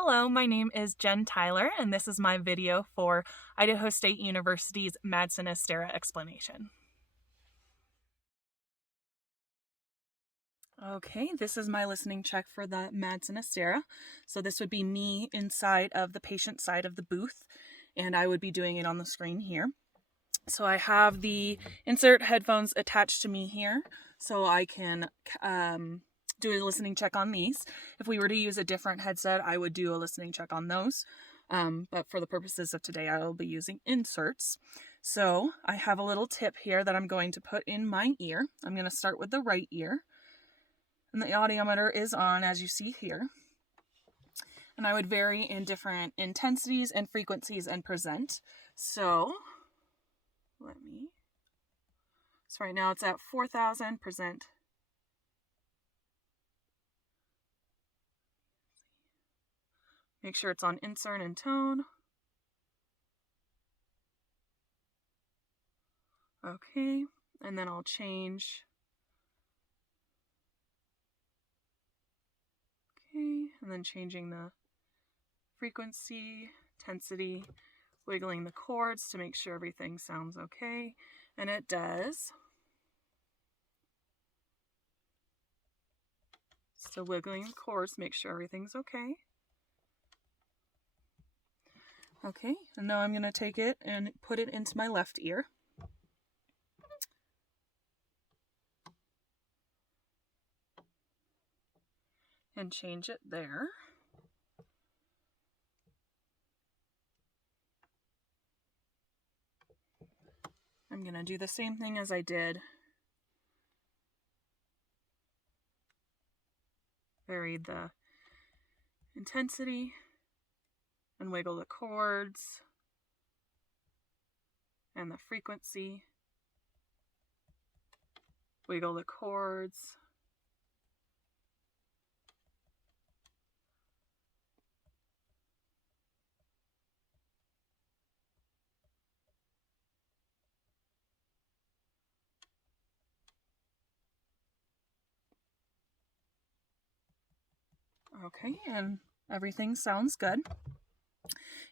Hello, my name is Jen Tyler, and this is my video for Idaho State University's Madsen Astera explanation. Okay, this is my listening check for the Madsen Astera. So this would be me inside of the patient side of the booth, and I would be doing it on the screen here. So I have the insert headphones attached to me here, so I can do a listening check on these. If we were to use a different headset, I would do a listening check on those. But for the purposes of today, I will be using inserts. So I have a little tip here that I'm going to put in my ear. I'm going to start with the right ear. And the audiometer is on, as you see here. And I would vary in different intensities and frequencies and present. So right now it's at 4,000, present. Make sure it's on insert and tone. Okay, and then I'll change. Okay, and then changing the frequency, intensity, wiggling the cords to make sure everything sounds okay, and it does. Still wiggling the cords to make sure everything's okay. Okay, and now I'm going to take it and put it into my left ear. And change it there. I'm going to do the same thing as I did. Vary the intensity and wiggle the cords and the frequency. Wiggle the cords. Okay, and everything sounds good.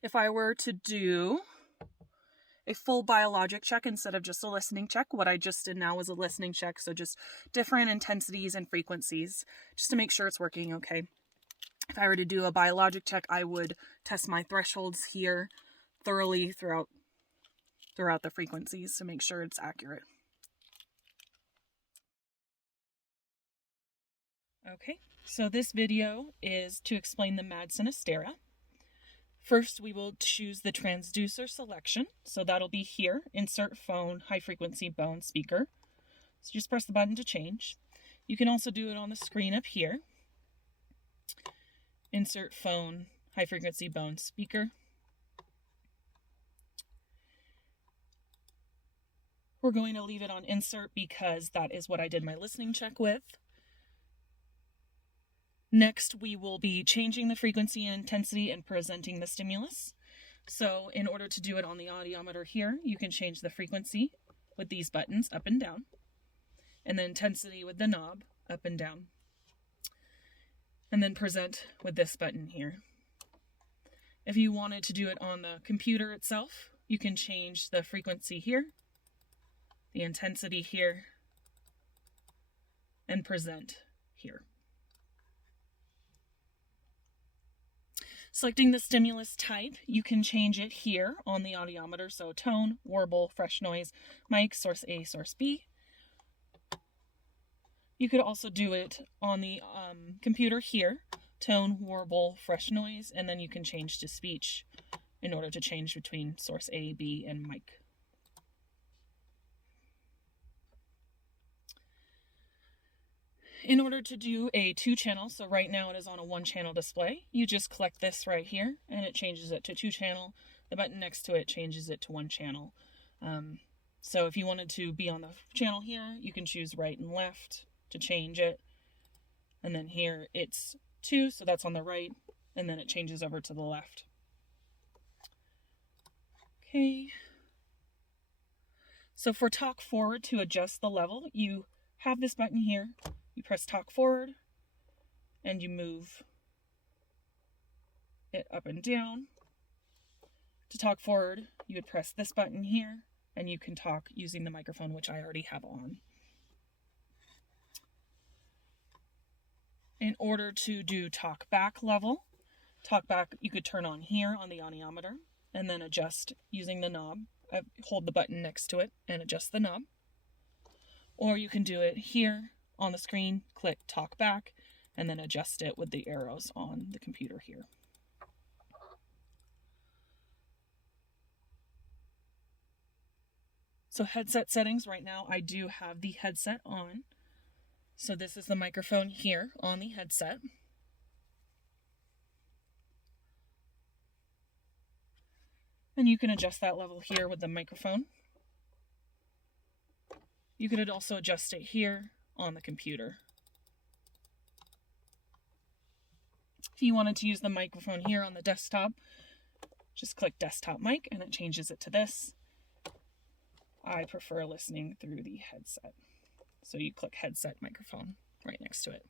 If I were to do a full biologic check instead of just a listening check, what I just did now was a listening check, so just different intensities and frequencies, just to make sure it's working okay. If I were to do a biologic check, I would test my thresholds here thoroughly throughout the frequencies to make sure it's accurate. Okay, so this video is to explain the Madsen Astera. First, we will choose the transducer selection. So that'll be here, insert phone, high frequency bone speaker. So just press the button to change. You can also do it on the screen up here. Insert phone, high frequency bone speaker. We're going to leave it on insert because that is what I did my listening check with. Next, we will be changing the frequency and intensity and presenting the stimulus. So in order to do it on the audiometer here, you can change the frequency with these buttons up and down, and the intensity with the knob up and down, and then present with this button here. If you wanted to do it on the computer itself, you can change the frequency here, the intensity here, and present here. Selecting the stimulus type, you can change it here on the audiometer, so tone, warble, fresh noise, mic, source A, source B. You could also do it on the computer here, tone, warble, fresh noise, and then you can change to speech in order to change between source A, B, and mic. In order to do a 2-channel, so right now it is on a 1-channel display, you just click this right here and it changes it to 2-channel. The button next to it changes it to 1-channel. So if you wanted to be on the channel here, you can choose right and left to change it. And then here it's 2, so that's on the right, and then it changes over to the left. Okay. So for talk forward, to adjust the level, you have this button here. You press talk forward and you move it up and down. To talk forward, you would press this button here, and you can talk using the microphone, which I already have on. In order to do talk back level, talk back you could turn on here on the audiometer and then adjust using the knob. Hold the button next to it and adjust the knob. Or you can do it here on the screen, click talk back, and then adjust it with the arrows on the computer here. So headset settings, right now I do have the headset on. So this is the microphone here on the headset. And you can adjust that level here with the microphone. You could also adjust it here on the computer. If you wanted to use the microphone here on the desktop, just click desktop mic and it changes it to this. I prefer listening through the headset. So you click headset microphone right next to it.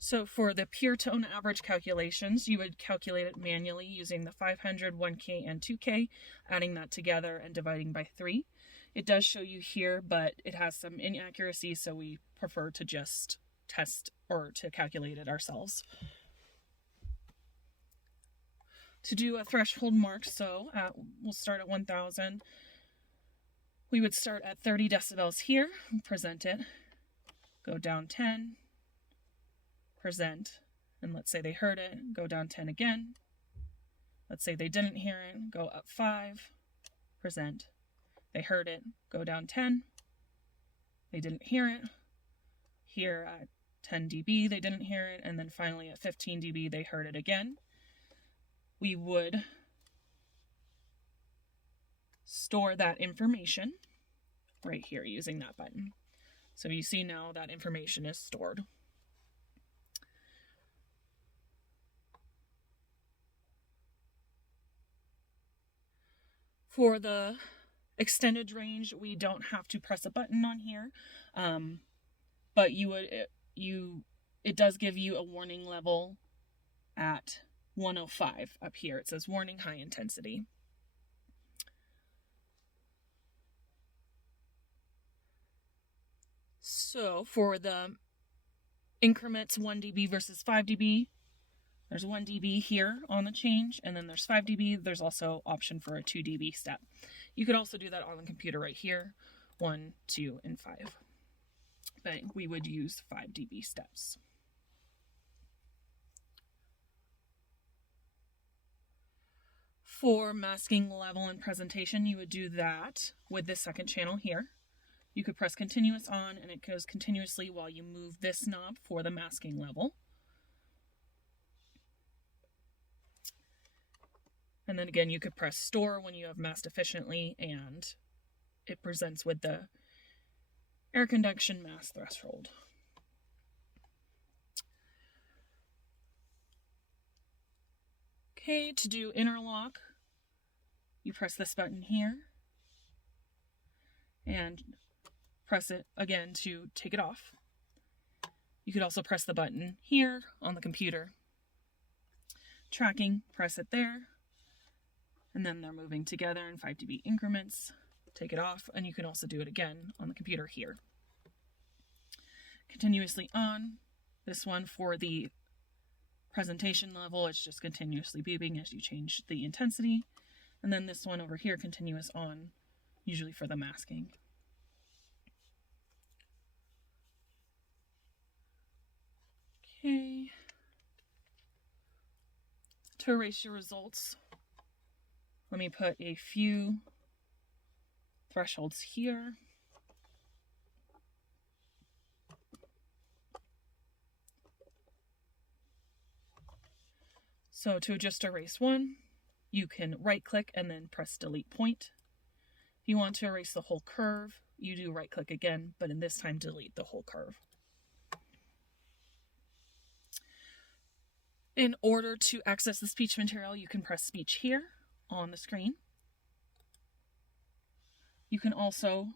So for the pure tone average calculations, you would calculate it manually using the 500, 1K, and 2K, adding that together and dividing by 3. It does show you here, but it has some inaccuracies, so we prefer to just test or to calculate it ourselves. To do a threshold mark, so we'll start at 1000. We would start at 30 decibels here, present it, go down 10, present, and let's say they heard it, go down 10 again. Let's say they didn't hear it, go up 5, present. They heard it, go down 10. They didn't hear it. Here at 10 dB, they didn't hear it, and then finally at 15 dB, they heard it again. We would store that information right here using that button. So you see now that information is stored. For the extended range, we don't have to press a button on here, but it does give you a warning level at 105 up here. It says warning high intensity. So for the increments 1 dB versus 5 dB, there's 1 dB here on the change, and then there's 5 dB. There's also option for a 2 dB step. You could also do that on the computer right here, 1, 2, and 5. But we would use 5 dB steps. For masking level and presentation, you would do that with this second channel here. You could press continuous on and it goes continuously while you move this knob for the masking level. And then again, you could press store when you have masked efficiently and it presents with the air conduction mask threshold. Okay, to do interlock, you press this button here and press it again to take it off. You could also press the button here on the computer. Tracking, press it there, and then they're moving together in 5 dB increments. Take it off, and you can also do it again on the computer here. Continuously on, this one for the presentation level, it's just continuously beeping as you change the intensity. And then this one over here, continuous on, usually for the masking. Okay. To erase your results, let me put a few thresholds here. So to just erase one, you can right click and then press delete point. If you want to erase the whole curve, you do right click again, but in this time delete the whole curve. In order to access the speech material, you can press speech here on the screen. You can also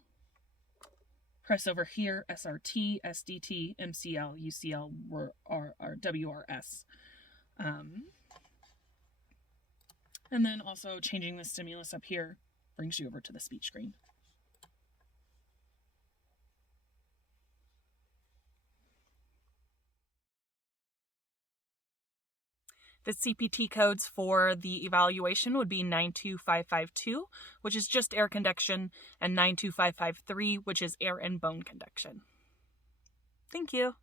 Press over here, SRT, SDT, MCL, UCL, or WRS. And then also changing the stimulus up here brings you over to the speech screen. The CPT codes for the evaluation would be 92552, which is just air conduction, and 92553, which is air and bone conduction. Thank you.